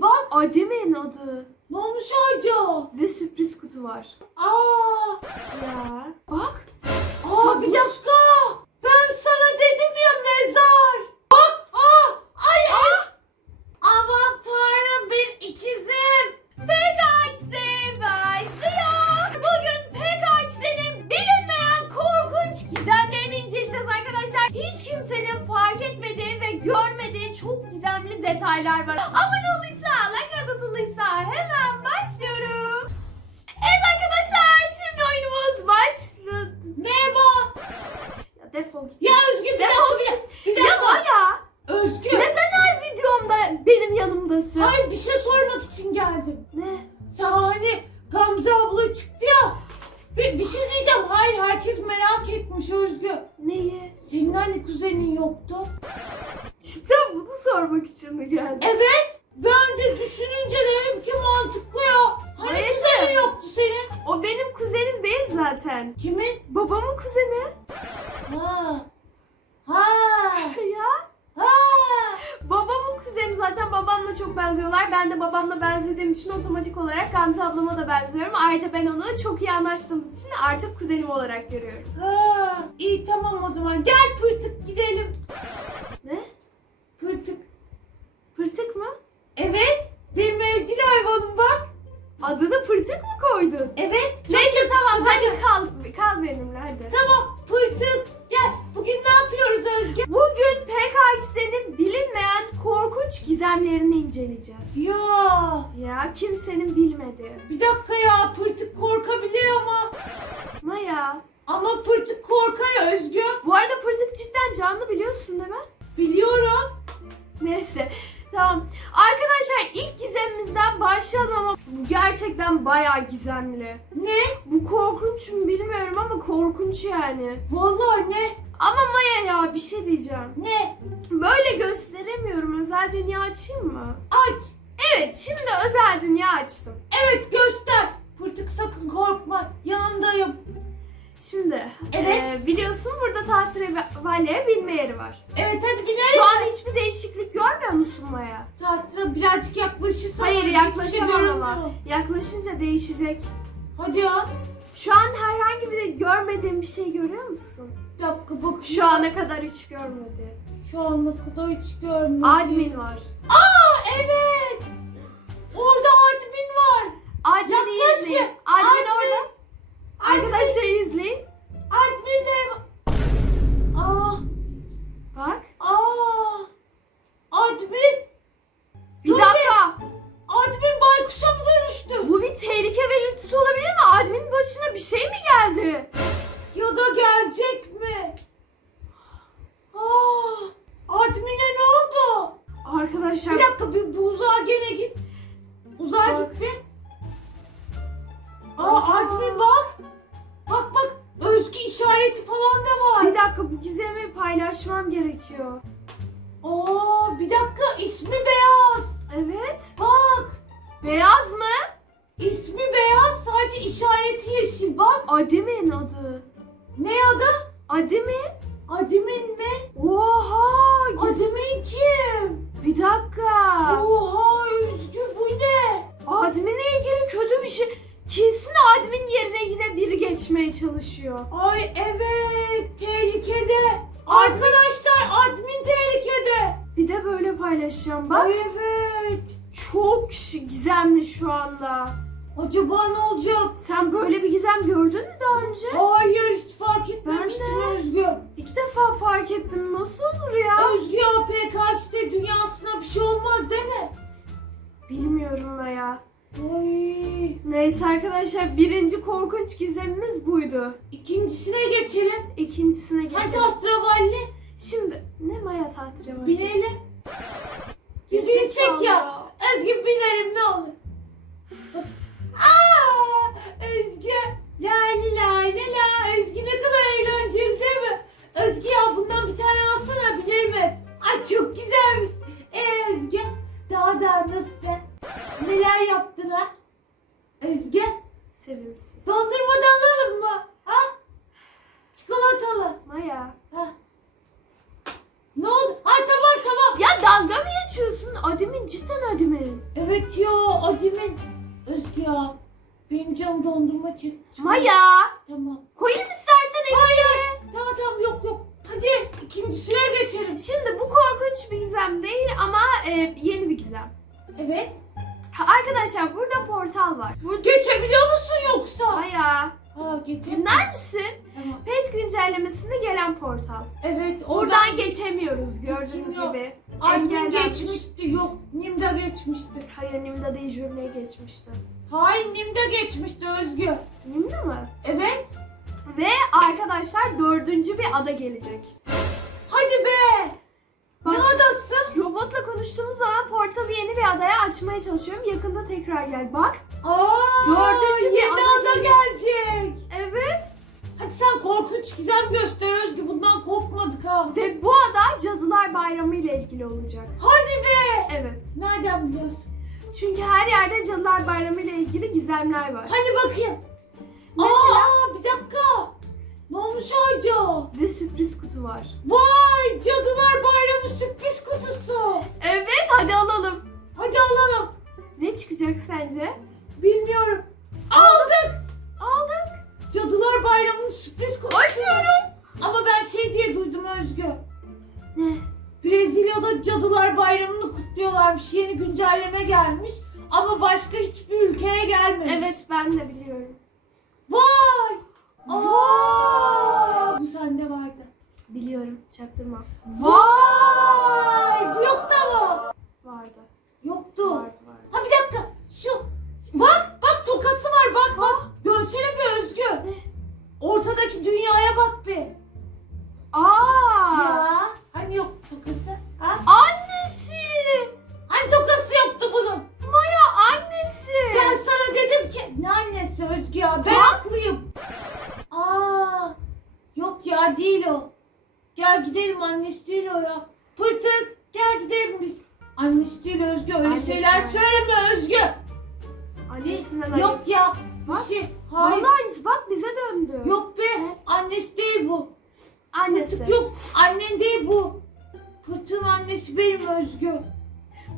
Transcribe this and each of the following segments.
yeşil bak. Adem'in adı. Ne olmuş ağaca? Ve sürpriz kutu var. Aa, Ya. Babamla benzediğim için otomatik olarak Gamze ablama da benziyorum. Ayrıca ben onu çok iyi anlaştığımız için artık kuzenim olarak görüyorum. Ha. İyi tamam o zaman. Gel pırtık gidelim. Ne? Pırtık. Pırtık mı? Evet. Benim evcil hayvanım bak. Adını pırtık mı koydun? Evet. Neyse tamam hadi kal, kal benimle hadi. Tamam pırtık. Gel. Bugün ne yapıyoruz Özge? Bugün PKX'nin bilinmeyen korkunç gizemlerini inceleyeceğiz. Ya. Ya kimsenin bilmediği. Bir dakika ya pırtık korkabiliyor ama. Maya. Ama pırtık korkar Özgü. Bu arada pırtık cidden canlı biliyorsun değil mi? Biliyorum. Neyse. Tamam. Arkadaşlar ilk gizemimizden başlayalım ama bu gerçekten bayağı gizemli. Ne? Bu korkunç mu bilmiyorum ama korkunç yani. Vallahi ne? Ama Maya ya bir şey diyeceğim. Ne? Böyle gösteremiyorum. Özel dünya açayım mı? Aç. Evet şimdi özel dünya açtım. Evet göster. Pırtık sakın korkma. Yanındayım. Şimdi Evet. e, biliyorsun burada tahterevalliye binme yeri var. Evet hadi binelim. Şu an hiçbir değişiklik görmüyor musun Maya? Tahtıra birazcık yaklaşırsan. Hayır yaklaşamam ama. Yaklaşınca değişecek. Hadi ya. Şu an herhangi bir görmediğin bir şey görüyor musun? Bir dakika bak. Şu ana kadar hiç görmedi. Şu ana kadar hiç görmedim. Admin var. Aa evet. Paylaşmam gerekiyor. Aa bir dakika ismi beyaz. Evet. Bak Beyaz mı? ismi beyaz sadece işareti yeşil bak. Adem'in adı. Ne adı? Adem'in? Admin mi? Oha! Giz- Admin kim? bir dakika. Oha Özgü bu ne? Admin'le ilgili kötü bir şey. Kesin admin yerine yine biri geçmeye çalışıyor. Ay evet tehlikede. Arkadaşlar admin tehlikede. Bir de böyle paylaşacağım bak. Ay evet. Çok şi- gizemli şu anda. Acaba ne olacak? Sen böyle bir gizem gördün mü daha önce? Hayır hiç fark etmemiştim. Özgü. İlk defa fark ettim. Nasıl olur ya? Özgü ya PKX'de dünyasına bir şey olmaz değil mi? Bilmiyorum be ya. Neyse arkadaşlar birinci korkunç gizemimiz buydu. İkincisine geçelim. İkincisine Hadi geçelim. Tatravalli Şimdi ne Maya tatile var? binelim. Binsek ya. Özgü binelim ne olur. Aa, Özgü. La la la arkadaşlar burada portal var. Burada Geçebiliyor musun yoksa? Maya. Ha geçelim. Dinler misin? Tamam. Pet güncellemesinde gelen portal. Evet oradan Buradan geçemiyoruz gördüğünüz Geçemiyor. gibi. Engellenmiş. geçmişti. Yok Nimda geçmişti. Hayır Nimda değil Jürne'ye geçmişti. Hayır Nimda geçmişti Özgü. Nimda mı? Evet. Ve arkadaşlar dördüncü bir ada gelecek. Hadi be. Bak- Ne adası? Robotla konuştuğumuz zaman portalı yeni bir adaya açmaya çalışıyorum. Yakında tekrar gel. Bak. Aa, Dördüncü bir yeni ada ada gelecek. Evet. Hadi sen korkunç gizem göster Özgü. Bundan korkmadık ha. Ve bu ada Cadılar Bayramı ile ilgili olacak. Hadi be. Evet. Nereden biliyorsun? Çünkü her yerde Cadılar Bayramı ile ilgili gizemler var. Hadi bakayım. Mesela- Aa bir dakika. Ne olmuş acaba? Ve sürpriz kutu var. Vay Cadılar Bayramı sürpriz kutusu. Evet hadi alalım. Hadi alalım. Ne çıkacak sence? Bilmiyorum. Aldık. Aldık. Cadılar Bayramı'nın sürpriz kutusu. Açıyorum. Ama ben şey diye duydum Özgü. Ne? Brezilya'da Cadılar Bayramı'nı kutluyorlarmış. Yeni güncelleme gelmiş. Ama başka hiçbir ülkeye gelmemiş. Evet ben de biliyorum. Vay! Aa! Bu sende vardı. Biliyorum. Çaktırma. Vay! Annesinden Yok ya Bak. bir şey. Hayır. Vallahi annesi bak bize döndü. Yok be Ne? annesi değil bu. Annesi. Pırtık yok annen değil bu. Pırtık'ın annesi benim Özgü.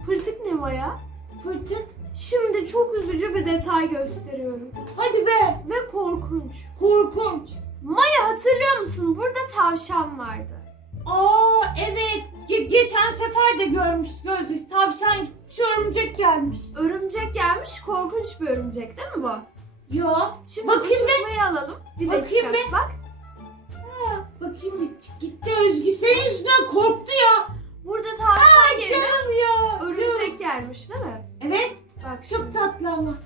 Pırtık ne Maya? Pırtık Şimdi çok üzücü bir detay gösteriyorum. hadi be Ve korkunç. korkunç. Maya hatırlıyor musun? Burada tavşan vardı. Aa evet Ge- geçen sefer de görmüştük Özgü. Tavşan gitmiş örümcek gelmiş. Örümcek gelmiş. Korkunç bir örümcek değil mi bu? Ya Şimdi Bakayım be. uçurtmayı alalım. Bir Bakayım dakika. Bak. ha, bakayım gitti, gitti Özgü. Senin yüzünden korktu ya. Burada tavşan yerine Canım ya. canım. örümcek gelmiş değil mi? Evet Bak çok şimdi. tatlı ama.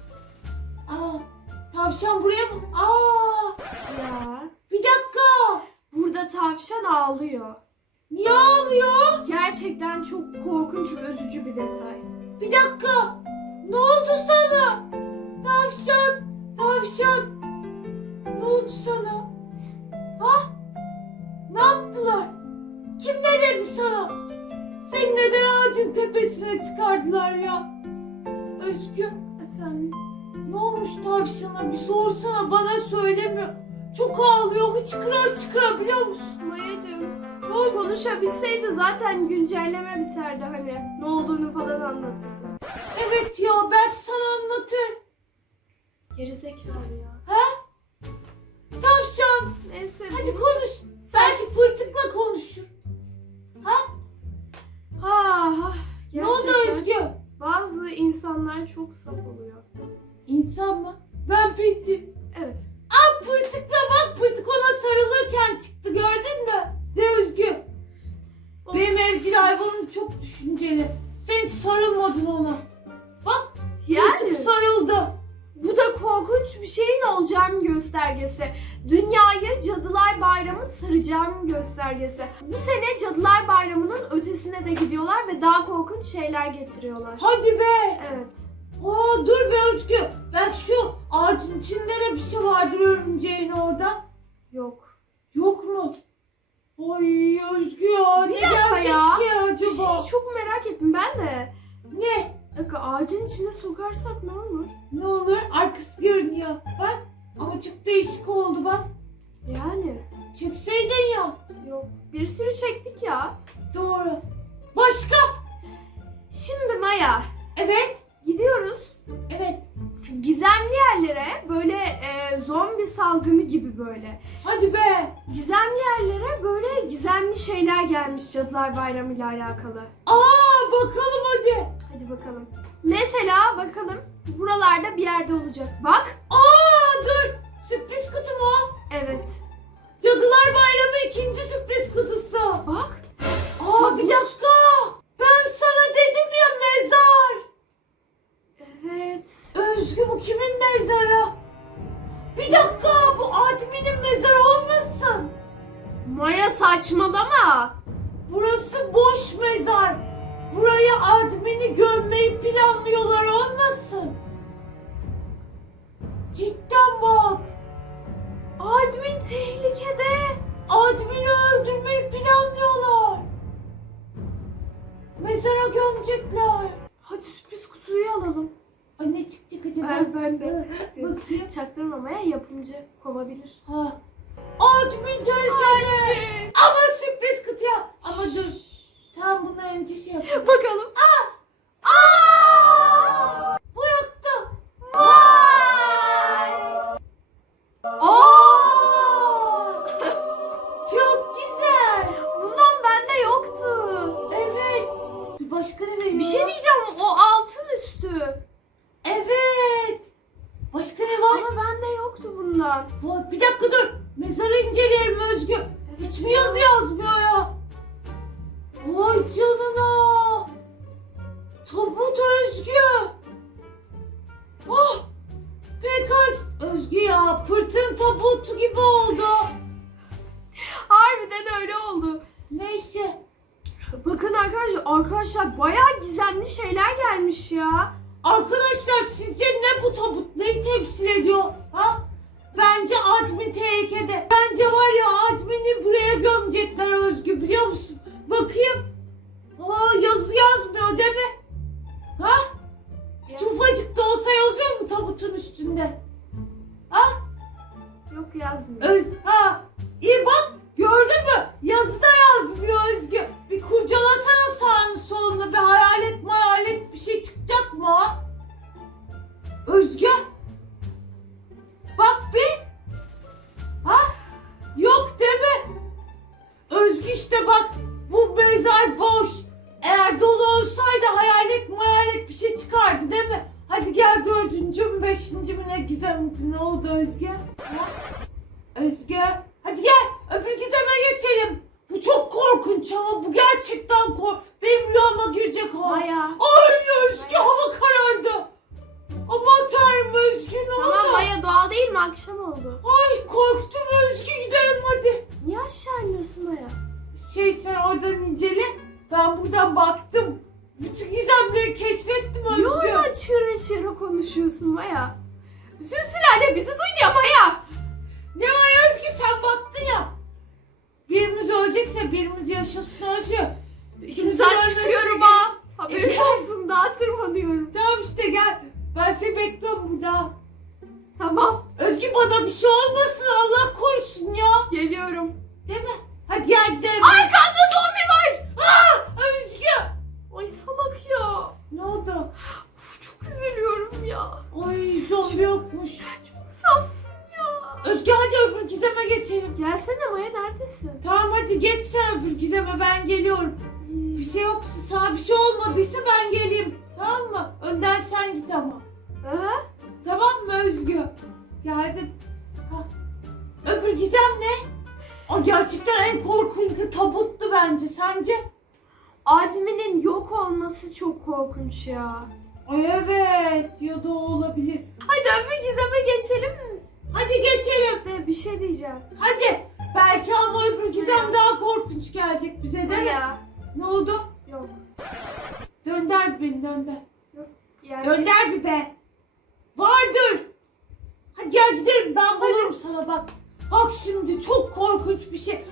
Aa tavşan buraya mı? Aa Ya. bir dakika. Burada tavşan ağlıyor. Niye ağlıyor? Gerçekten çok korkunç ve üzücü bir detay. Bir dakika. Ne oldu sana? Tavşan. Tavşan. Ne oldu sana? Ha? Ne yaptılar? Kim ne dedi sana? Seni neden ağacın tepesine çıkardılar ya? Özgür Efendim? ne olmuş tavşana bir sorsana bana söylemiyor. Çok ağlıyor hıçkıra hıçkıra biliyor musun? Mayacığım. Ya, Konuşabilseydi zaten güncelleme biterdi hani. Ne olduğunu falan anlatırdı. evet ya belki sana anlatır. Gerizekalı ya. Ha? Tavşan Neyse. hadi bu- konuş. Belki fırtıkla konuşur. Ha, ha. Ne oldu Gerçekten Özgür? Bazı insanlar çok saf oluyor. İnsan mı? Ben Peti. Evet. Aa pırtıkla bak pırtık ona sarılırken çıktı gördün mü? Ne Özgür? Of. Benim evcil hayvanım çok düşünceli. Sen hiç sarılmadın ona. Bak Yani sarıldı. bu da korkunç bir şeyin olacağının göstergesi. Dünyayı Cadılar Bayramı saracağının göstergesi. Bu sene Cadılar Bayramı'nın ötesine de gidiyorlar ve daha korkunç şeyler getiriyorlar. Hadi be. Evet. Aa dur be Özgür. Belki şu ağacın içinde de bir şey vardır örümceğin orada. Yok. Yok mu? Ay Özgür ya. Bir ne dakika gelecek ya. ki Bir acaba? şeyi çok merak ettim ben de. Ne? Bir dakika ağacın içine sokarsak ne olur? Ne olur? Arkası görünüyor. Bak. Ama çok değişik oldu bak. Yani. Çekseydin ya. Yok. Bir sürü çektik ya. Doğru. Başka? Şimdi Maya Evet. gidiyoruz. Gizemli yerlere böyle e, zombi salgını gibi böyle. Hadi be. Gizemli yerlere böyle gizemli şeyler gelmiş Cadılar Bayramı ile alakalı. Aa bakalım hadi. Hadi bakalım. Mesela bakalım buralarda bir yerde olacak. Bak. Aa dur. Sürpriz kutu mu? Evet. Cadılar Bayramı ikinci sürpriz kutusu. Bak. Aa bir dakika. Ben sana dedim ya mezar. Evet. Özgü bu kimin mezarı? Bir dakika bu adminin mezarı olmasın. Maya saçmalama. Burası boş mezar. Buraya admini gömmeyi planlıyorlar olmasın. Cidden bak. Admin tehlikede. Admini öldürmeyi planlıyorlar. Mezara gömecekler. Hadi sürpriz kutuyu alalım. Ay ne çıkacak acaba? Ben, ben de. Bakayım. Çaktırmamaya yapımcı kovabilir. Ha. Admin tehlikede. Ama sürpriz kutuya. Ama dur. Tam bunu önce şey yapalım. Bakalım. Aa! Arkadaşlar, bayağı gizemli şeyler gelmiş ya. Arkadaşlar sizce ne bu tabut? Neyi temsil ediyor? Ha? Bence admin tehlikede. Bence var ya admini buraya gömecekler Özgü biliyor musun? Bakayım. Aa yazı yazmıyor değil mi? Ha? Hiç ufacık da olsa yazıyor mu tabutun üstünde? Ha? Yok yazmıyor. Öz ha. İyi bak gördün mü? Yazı da yazmıyor Özgü. Kurcalasana sağını solunu bir hayalet mayalet bir şey çıkacak mı? ha? Özgü. Bak bir. Ha? Yok değil mi? Özgü işte bak bu mezar boş. Eğer dolu olsaydı hayalet mayalet bir şey çıkardı değil mi? Hadi gel dördüncü mü beşinci mi ne gizemdi ne oldu Özgü? Ha? Özge. Hadi gel öbür gizeme geçelim. Bu çok korkunç ama bu gerçekten kork. Benim rüyama girecek o. Bayağı. Ay Özge hava karardı. Aman tanrım Özge ne Tamam oldu? Maya doğal değil mi? Akşam oldu. Ay korktum Özge gidelim hadi. Niye aşağı iniyorsun Maya? Şey sen oradan incele. Ben buradan baktım. Bütün gizemleri keşfettim Özge. ona çığırı çığırı konuşuyorsun Maya? Bütün sülale bizi duydu ya Maya. Ne var Özge sen baktın ya. Birimiz ölecekse birimiz yaşasın. İkimizi İnsan çıkıyorum ha. Haberin Evet. olsun dağıtırma diyorum. Tamam işte gel. Ben seni bekliyorum burada. Tamam Özgü bana bir şey olmasın Allah korusun ya. geliyorum. Değil mi? Hadi gel gidelim. Arkamda zombi var. Aa, Özgü. Ay salak ya. Ne oldu? Uf, çok üzülüyorum ya. Ay zombi yokmuş. Çok safsın ya. Özgü hadi öbür gizeme geçelim. Gelsene Maya neredesin? Tamam hadi geç sen öbür gizeme ben geliyorum. Bir şey yoksa sana bir şey olmadıysa ben geleyim. Tamam mı? Önden sen git ama. Aha. Tamam mı Özgü? Geldim. Ha. Öbür gizem ne? O gerçekten en korkuncu tabuttu bence. Sence? Admin'in yok olması çok korkunç ya. Ay evet ya da olabilir. Hadi öbür gizeme geçelim mi? Hadi geçelim. De bir şey diyeceğim. Hadi. Belki ama öbür gizem daha korkunç gelecek bize değil mi? Maya. Ne oldu? Yok. Dönder beni dönder. Yani Dönder bir be. Vardır. Hadi gel gidelim ben bulurum sana bak. Bak şimdi çok korkunç bir şey.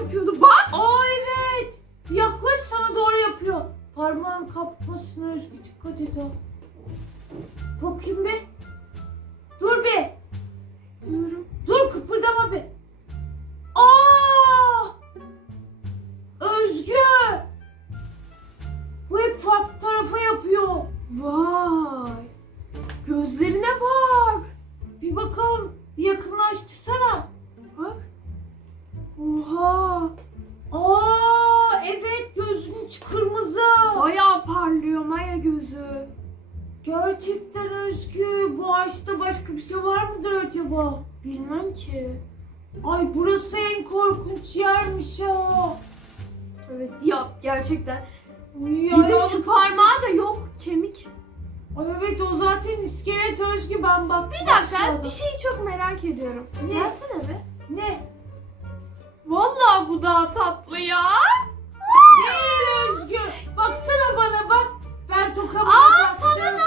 yapıyordu bak. Aa evet. Yaklaş sana doğru yapıyor. Parmağın kapmasına Özgü dikkat et ha. Bakayım be. Var mıdır acaba? Bilmem ki. Ay burası en korkunç yermiş ya. Evet ya gerçekten. Uy, Bir de ayağım- şu parmağı da yok kemik. Ay evet o zaten iskelet Özgü ben bak. Bir dakika bir şeyi çok merak ediyorum. Ne? Gelsene be. Ne? Vallahi bu daha tatlı ya. Değil Özgü. Baksana bana bak. Ben tokamı Aa taktım. sana ne?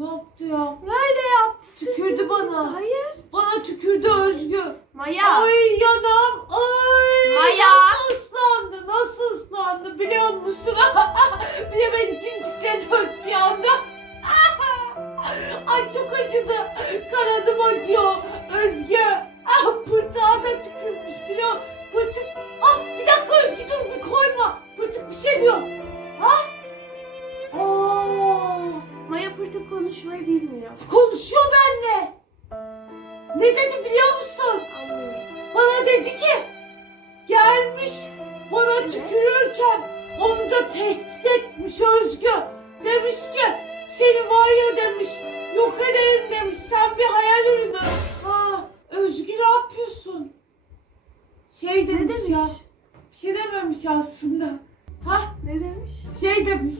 Ne yaptı ya? Böyle yaptı. Tükürdü bana. Hayır. Bana tükürdü Özgü. Maya. Ay yanağım. Ay. Maya. Nasıl ıslandı? Nasıl ıslandı biliyor musun? Şey Ne demiş, demiş? ya bir şey dememiş aslında. Ha Ne demiş? şey demiş.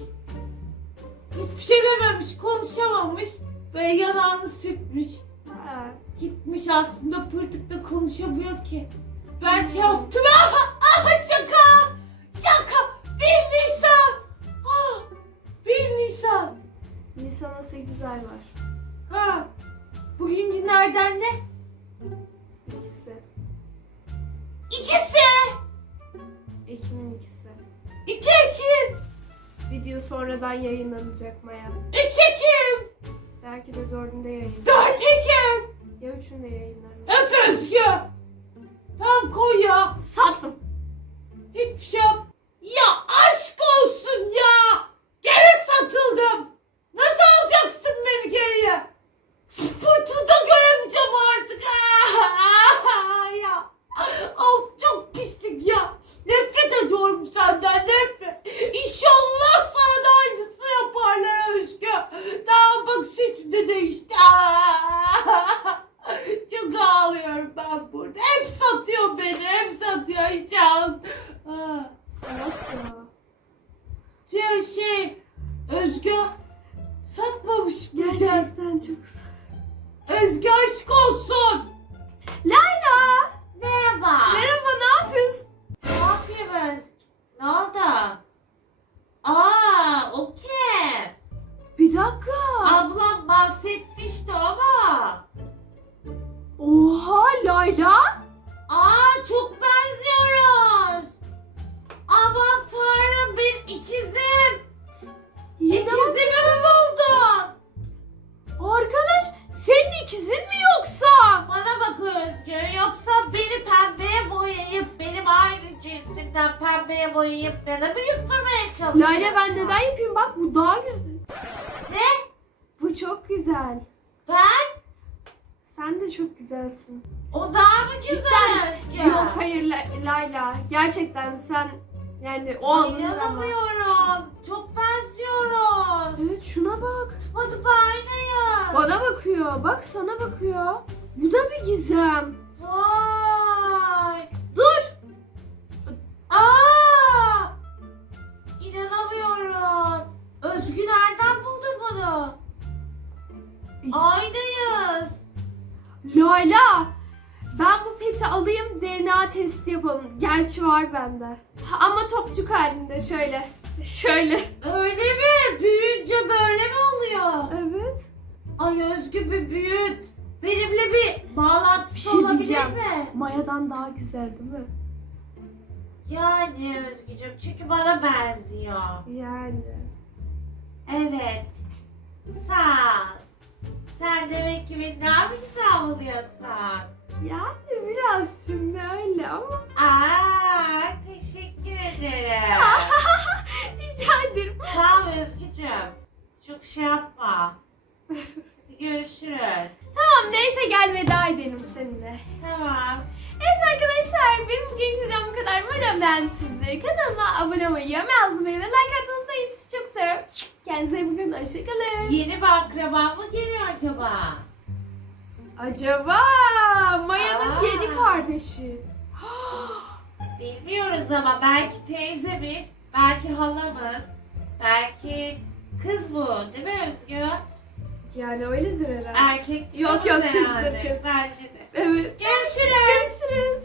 Hiçbir şey dememiş konuşamamış ve yanağını sürtmüş. Ha. Gitmiş aslında pırtıkla konuşamıyor ki. Ben şey yaptım. Ah, ah, şaka. Şaka. Bir Nisan. Ah, bir Nisan. Nisan'a 8 ay var. Ha. Bugün günlerden ne? Video sonradan yayınlanacak Maya. Üç Ekim. Belki de dördünde yayın. Dört Ekim. Ya üçünde yayınlanır. Öf Özgü. Tamam koy ya. Sattım. Hiçbir şey yap. Ya aşk olsun ya. Gene satıldım. Nasıl alacaksın beni geriye? Pırtığı da göremeyeceğim artık. Ah, ya. Of çok pislik ya. Nefret ediyorum senden nefret. İnşallah sana da aynısını yaparlar Özgü. Daha bak sesim de değişti. Ah, Çok ağlıyorum ben burada. Hep satıyor beni. Hep satıyor. Hiç al. Ah. Salak ya. Şey, şey Özgü satmamış mı? Gerçekten çok. Özgü aşk olsun. Layla. Merhaba. Merhaba ne yapıyorsun? Ne yapayım Özgü? Ne oldu? Aa, okey. Bir dakika. Ablam bahsetmişti ama. Oha Layla. Aa, çok Tanrım ben ikizim. İkizimi mi buldun? Arkadaş senin ikizin mi yoksa? Bana bak Özgür yoksa beni pembeye boyayıp benim aynı cinsimden pembeye boyayıp bana mı yutturmaya çalışıyorsun? Layla ben neden yapayım bak bu daha güzel. Ne? Bu çok güzel. Ben? Sen de çok güzelsin. O daha mı güzel Cidden. Özgür? Yok hayır La- Layla. Gerçekten sen yani o Ay, anlamda ama. İnanamıyorum. Çok benziyoruz. Evet şuna bak. Hadi aynayız. Bana bakıyor. Bak sana bakıyor. Bu da bir gizem. Vay. Dur. Aa! İnanamıyorum. Özgü nereden buldu bunu? Aynayız. Layla. Ben bu peti alayım DNA testi yapalım. Gerçi var bende. Ama topçuk halinde şöyle. Şöyle. Öyle mi? Büyüyünce böyle mi oluyor? Evet. Ay Özgü bir büyüt. Benimle bir bağlantısı Bir şey olabilir mi? Maya'dan daha güzel değil mi? Yani Özgücüm çünkü bana benziyor. Yani. Evet. gibi daha mı güzel buluyorsun? Yani biraz şimdi öyle ama. Aa, teşekkür ederim. Rica ederim. tamam Özgücüm. Çok şey yapma. Hadi görüşürüz. Tamam neyse gel veda edelim seninle. Tamam. Evet arkadaşlar benim bugünkü videom bu kadar. Umarım beğenmişsinizdir. Kanalıma abone olmayı, yorum yazmayı ve like atmayı unutmayın. Sizi çok seviyorum. Kendinize iyi bakın. Hoşçakalın. Yeni bir akraban mı geliyor acaba? Acaba Maya'nın Aa. yeni kardeşi. Bilmiyoruz ama belki teyzemiz, belki halamız, belki kız bu değil mi Özgü? Yani öyledir herhalde. Erkek Yok, yok, kızdır, kız. Bence de. Evet. Görüşürüz. Görüşürüz.